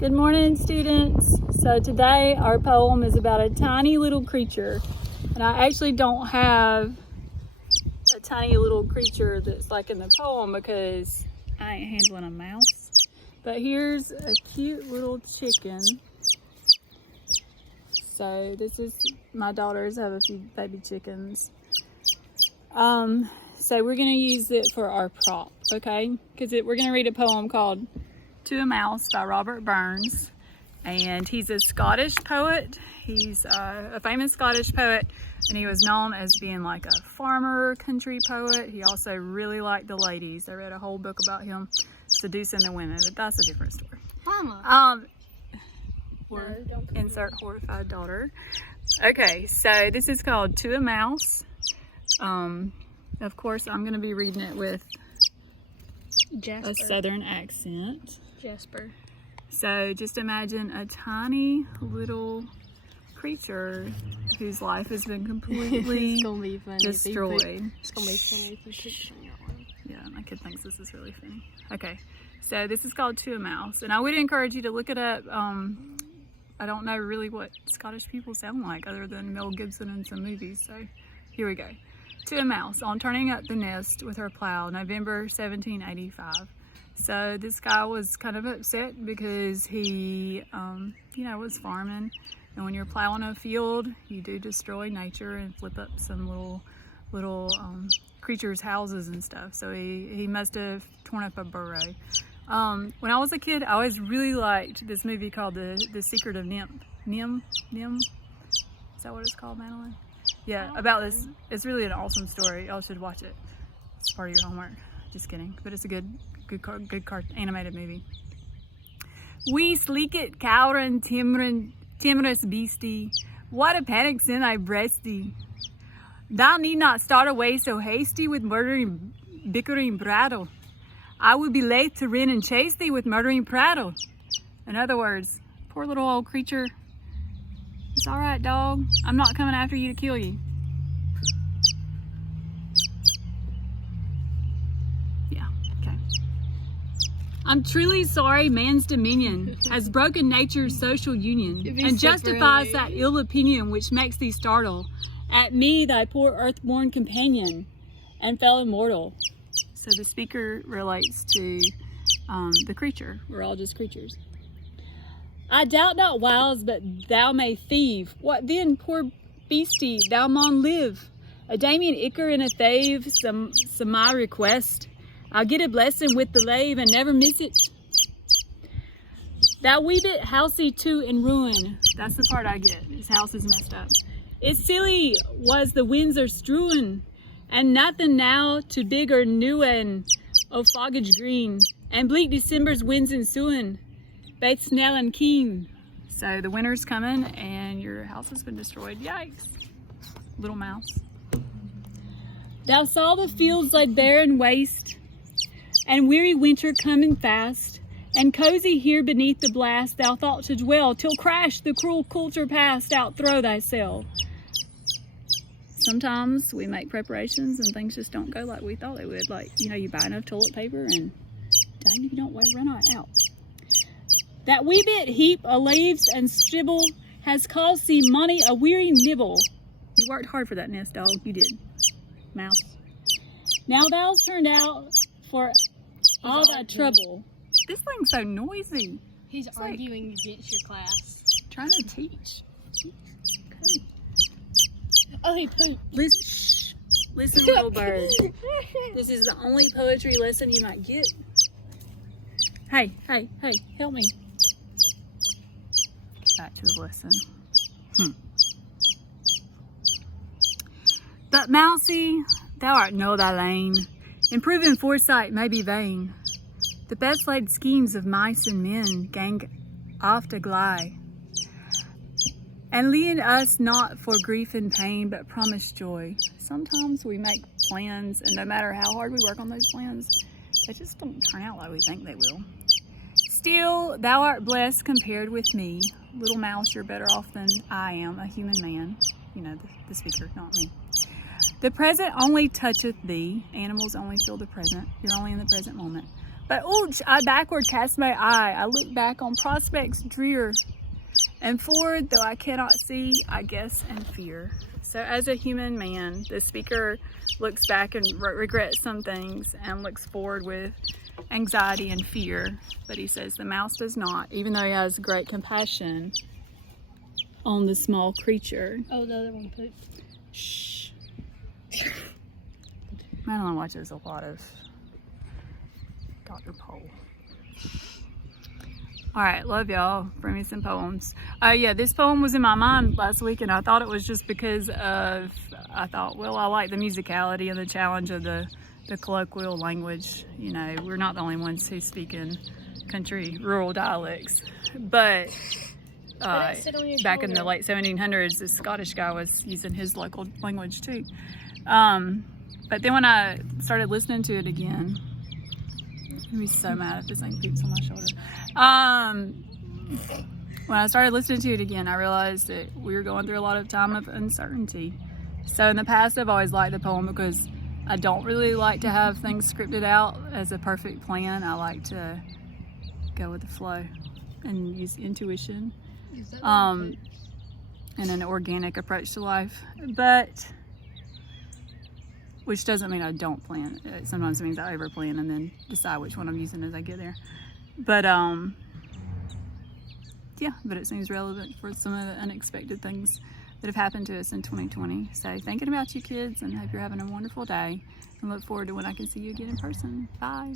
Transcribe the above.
Good morning, students. So today our poem is about a tiny little creature, and I actually don't have a tiny little creature that's like in the poem because I ain't handling a mouse. But here's a cute little chicken. So this is, my daughters have a few baby chickens. So we're gonna use it for our prop, okay? Because we're gonna read a poem called To a Mouse by Robert Burns. And he's a Scottish poet. He's a famous Scottish poet, and he was known as being like a farmer country poet. He also really liked the ladies. I read a whole book about him seducing the women, but that's a different story. Mama. Insert horrified daughter. Okay, so this is called To a Mouse. Of course, I'm going to be reading it with Jasper. a southern accent. Jasper. So just imagine a tiny little creature whose life has been completely It's gonna be funny destroyed. It's gonna be funny if you put on your arm. Yeah, my kid thinks this is really funny. Okay, so this is called To a Mouse, and I would encourage you to look it up. I don't know really what Scottish people sound like other than Mel Gibson in some movies, so here we go. To a mouse, on turning up the nest with her plow, November 1785. So this guy was kind of upset because he, was farming. And when you're plowing a field, you do destroy nature and flip up some little creatures' houses and stuff. So he must have torn up a burrow. When I was a kid, I always really liked this movie called The Secret of Nim. Is that what it's called, Madeline? Yeah, about this. It's really an awesome story. Y'all should watch it. It's part of your homework. Just kidding, but it's a good animated movie. We sleekit cowrin timorous beastie, what a panic sin I breasty. Thou need not start away so hasty with murdering bickering brattle. I would be loath to rin and chase thee with murdering prattle. In other words, poor little old creature. It's all right, dog. I'm not coming after you to kill you. Yeah, okay. I'm truly sorry man's dominion has broken nature's social union and justifies that ill opinion which makes thee startle at me, thy poor earthborn companion and fellow mortal. So the speaker relates to the creature. We're all just creatures. I doubt not whiles, but thou may thieve. What then, poor beastie, thou maun live? A Damien Icker and a thave, some my request. I'll get a blessing with the lave and never miss it. That wee bit housey too in ruin. That's the part I get. His house is messed up. It's silly was the winds are strewing, and nothing now to big or new and o' foggage green, and bleak December's winds ensuing. Baith snell and keen. So the winter's coming and your house has been destroyed. Yikes. Little mouse. Thou saw the fields laid bare and waste, and weary winter coming fast, and cozy here beneath the blast thou thought to dwell, till crash the cruel coulter past outthrow thyself. Sometimes we make preparations and things just don't go like we thought they would. Like, you buy enough toilet paper and dang if you don't run out. That wee bit heap o' leaves and stibble has caused thee money a weary nibble. You worked hard for that nest, dog. You did. Mouse. Now thou's turned out for all thy trouble. This thing's so noisy. He's arguing against your class. Trying to teach. Okay. Oh, he pooped. Listen, little bird. This is the only poetry lesson you might get. Hey, help me. Get back to the lesson. But Mousie, thou art no thy lane. Improving foresight may be vain. The best laid schemes of mice and men gang oft agly, and lead us not for grief and pain, but promise joy. Sometimes we make plans, and no matter how hard we work on those plans, they just don't turn out like we think they will. Still, thou art blessed compared with me. Little mouse, you're better off than I am, a human man. The speaker, not me. The present only toucheth thee. Animals only feel the present. You're only in the present moment. But I backward cast my eye. I look back on prospects drear, and forward, though I cannot see, I guess and fear. So as a human man, the speaker looks back and regrets some things and looks forward with anxiety and fear. But he says the mouse does not, even though he has great compassion on the small creature. Oh, the other one pooped. Shh. Madeline watches a lot of Dr. Pole. All right, love y'all. Bring me some poems. Yeah, this poem was in my mind last week, and I thought it was just because of, I like the musicality and the challenge of the colloquial language. You know, we're not the only ones who speak in country, rural dialects. But back in the late 1700s, this Scottish guy was using his local language too. But then when I started listening to it again, I'd be so mad if this thing poops on my shoulder. When I started listening to it again, I realized that we were going through a lot of time of uncertainty. So in the past, I've always liked the poem because I don't really like to have things scripted out as a perfect plan. I like to go with the flow and use intuition and an organic approach to life. But which doesn't mean I don't plan. It sometimes means I overplan and then decide which one I'm using as I get there. But yeah, but it seems relevant for some of the unexpected things that have happened to us in 2020. So thinking about you kids, and hope you're having a wonderful day, and look forward to when I can see you again in person. Bye.